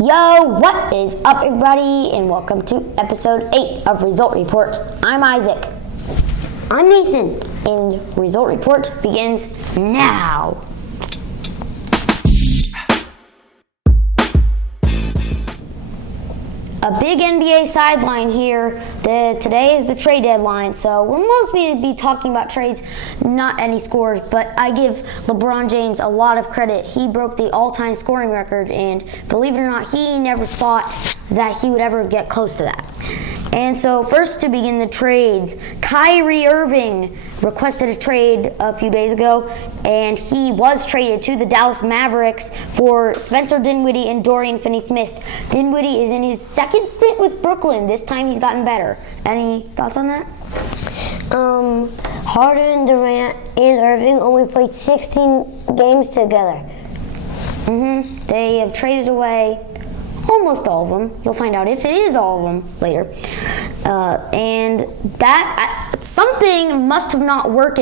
Yo, what is up, everybody, and welcome to episode 8 of Result Report. I'm Isaac. I'm Nathan, and Result Report begins now. A big NBA sideline here. Today is the trade deadline, so we'll mostly be talking about trades, not any scores, but I give LeBron James a lot of credit. He broke the all-time scoring record, and believe it or not, he never thought that he would ever get close to that. And so first to begin the trades, Kyrie Irving requested a trade a few days ago, and he was traded to the Dallas Mavericks for Spencer Dinwiddie and Dorian Finney-Smith. Dinwiddie is in his second stint with Brooklyn. This time he's gotten better. Any thoughts on that? Harden, Durant, and Irving only played 16 games together. They have traded away almost all of them. You'll find out if it is all of them later. And that something must have not worked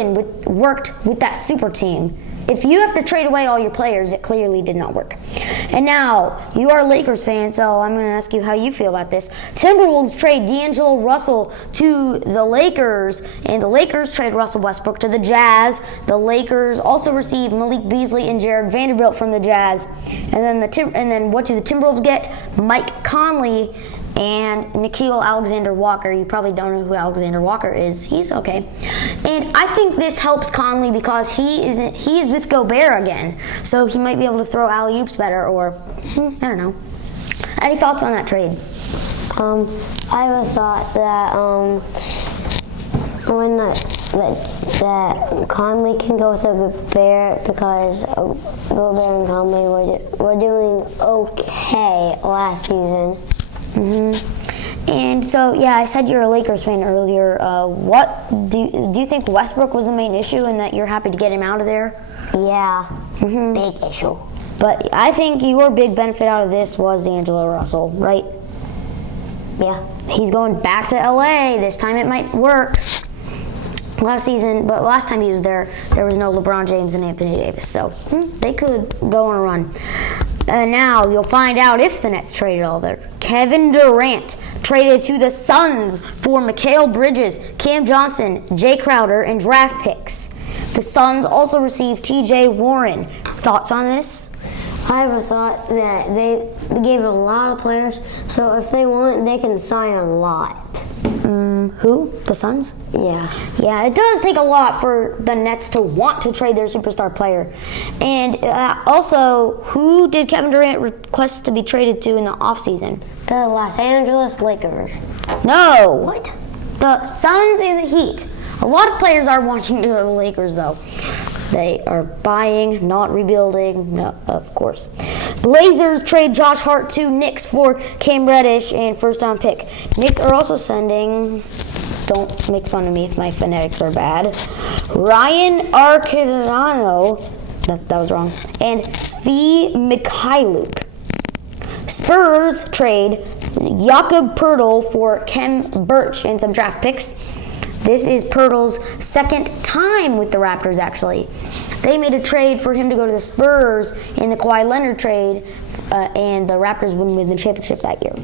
with that super team. If you have to trade away all your players, it clearly did not work. And now, you are a Lakers fan, so I'm going to ask you how you feel about this. Timberwolves trade D'Angelo Russell to the Lakers, and the Lakers trade Russell Westbrook to the Jazz. The Lakers also receive Malik Beasley and Jared Vanderbilt from the Jazz. And then what do the Timberwolves get? Mike Conley and Nickeil Alexander-Walker. You probably don't know who Alexander Walker is. He's okay. And I think this helps Conley because he is with Gobert again. So he might be able to throw alley-oops better, or I don't know. Any thoughts on that trade? I have a thought that Conley can go with a Gobert because Gobert and Conley were doing okay last season. And so, yeah, I said you're a Lakers fan earlier. What do you think Westbrook was the main issue, and that you're happy to get him out of there? Yeah, big issue. But I think your big benefit out of this was D'Angelo Russell, right? Yeah. He's going back to LA. This time it might work. Last season, but last time he was there was no LeBron James and Anthony Davis, so they could go on a run. Now you'll find out if the Nets traded all their. Kevin Durant traded to the Suns for Mikal Bridges, Cam Johnson, Jay Crowder, and draft picks. The Suns also received T.J. Warren. Thoughts on this? I have a thought that they gave a lot of players, so if they want, they can sign a lot. Who? The Suns? Yeah. Yeah, it does take a lot for the Nets to want to trade their superstar player. And also, who did Kevin Durant request to be traded to in the offseason? The Los Angeles Lakers. No. What? The Suns and the Heat. A lot of players are wanting to go to the Lakers, though. They are buying, not rebuilding. No, of course. Blazers trade Josh Hart to Knicks for Cam Reddish and first-round pick. Knicks are also sending, don't make fun of me if my phonetics are bad, Ryan Arcidiano, that was wrong, and Svi Mikhailuk. Spurs trade Jakob Poeltl for Kem Birch and some draft picks. This is Poeltl's second time with the Raptors, actually. They made a trade for him to go to the Spurs in the Kawhi Leonard trade, and the Raptors wouldn't win the championship that year.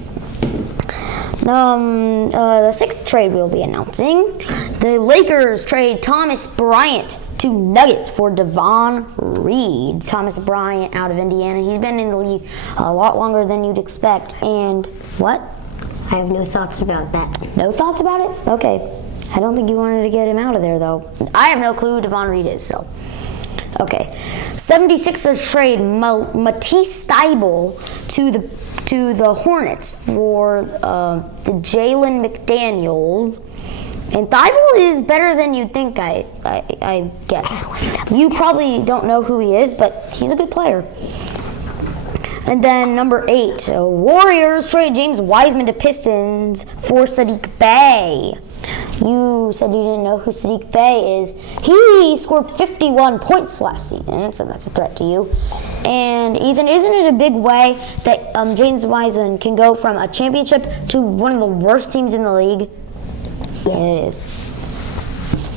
The sixth trade we'll be announcing. The Lakers trade Thomas Bryant to Nuggets for Devon Reed. Thomas Bryant out of Indiana. He's been in the league a lot longer than you'd expect. And what? I have no thoughts about that. No thoughts about it? Okay. I don't think you wanted to get him out of there, though. I have no clue who Devon Reed is, so. Okay. 76ers trade Matisse Thybulle to the Hornets for the Jalen McDaniels. And Thybulle is better than you'd think, I guess. You probably don't know who he is, but he's a good player. And then number 8, Warriors trade James Wiseman to Pistons for Sadiq Bey. You said you didn't know who Sadiq Bey is. He scored 51 points last season, so that's a threat to you. And Ethan, isn't it a big way that James Wiseman can go from a championship to one of the worst teams in the league? Yeah, it is.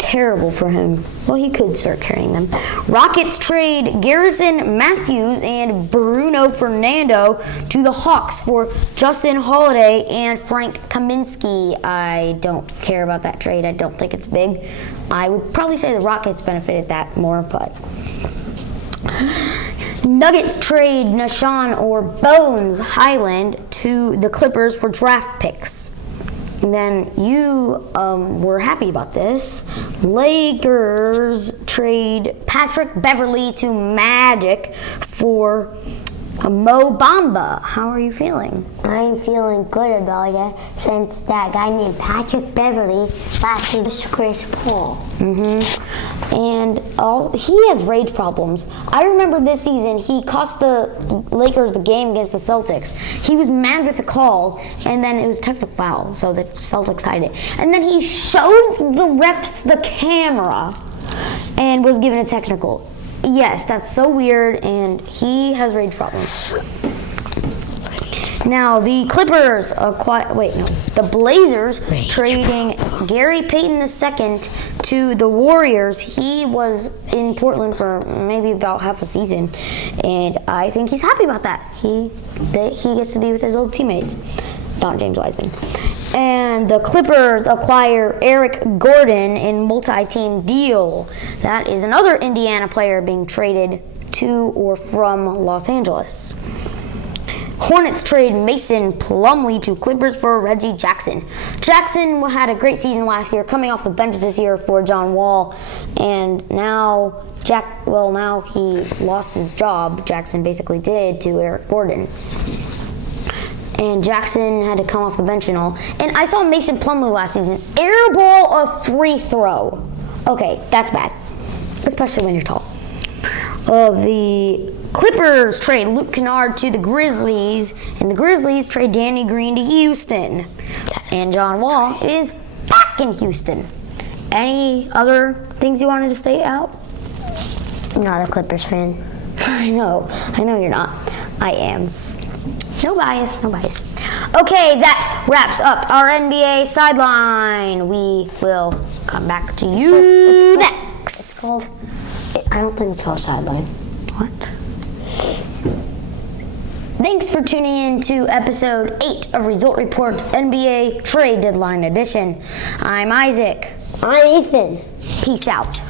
terrible for him. Well, he could start carrying them. Rockets trade Garrison Matthews and Bruno Fernando to the Hawks for Justin Holiday and Frank Kaminsky. I don't care about that trade. I don't think it's big. I would probably say the Rockets benefited that more, but... Nuggets trade Nashawn or Bones Highland to the Clippers for draft picks. And then you were happy about this. Lakers trade Patrick Beverly to Magic for Mo Bamba. How are you feeling? I'm feeling good about it since that guy named Patrick Beverly last year was Chris Paul. And he has rage problems. I remember this season he cost the Lakers the game against the Celtics. He was mad with the call, and then it was technical foul, so the Celtics tied it. And then he showed the refs the camera and was given a technical. Yes, that's so weird, and he has rage problems. Now, the Clippers the Blazers trading Gary Payton II to the Warriors. He was in Portland for maybe about half a season, and I think he's happy about that. He gets to be with his old teammates, not James Wiseman. And the Clippers acquire Eric Gordon in multi-team deal. That is another Indiana player being traded to or from Los Angeles. Hornets trade Mason Plumlee to Clippers for Reggie Jackson. Jackson had a great season last year, coming off the bench this year for John Wall, and now he lost his job. Jackson basically did to Eric Gordon. And Jackson had to come off the bench and all. And I saw Mason Plumlee last season airball a free throw. Okay, that's bad, especially when you're tall. The Clippers trade Luke Kennard to the Grizzlies, and the Grizzlies trade Danny Green to Houston. And John Wall is back in Houston. Any other things you wanted to state out? Not a Clippers fan. I know you're not. I am. No bias. Okay, that wraps up our NBA sideline. We will come back to you next. I don't think it's called sideline. What? Thanks for tuning in to episode 8 of Result Report NBA Trade Deadline Edition. I'm Isaac. I'm Ethan. Peace out.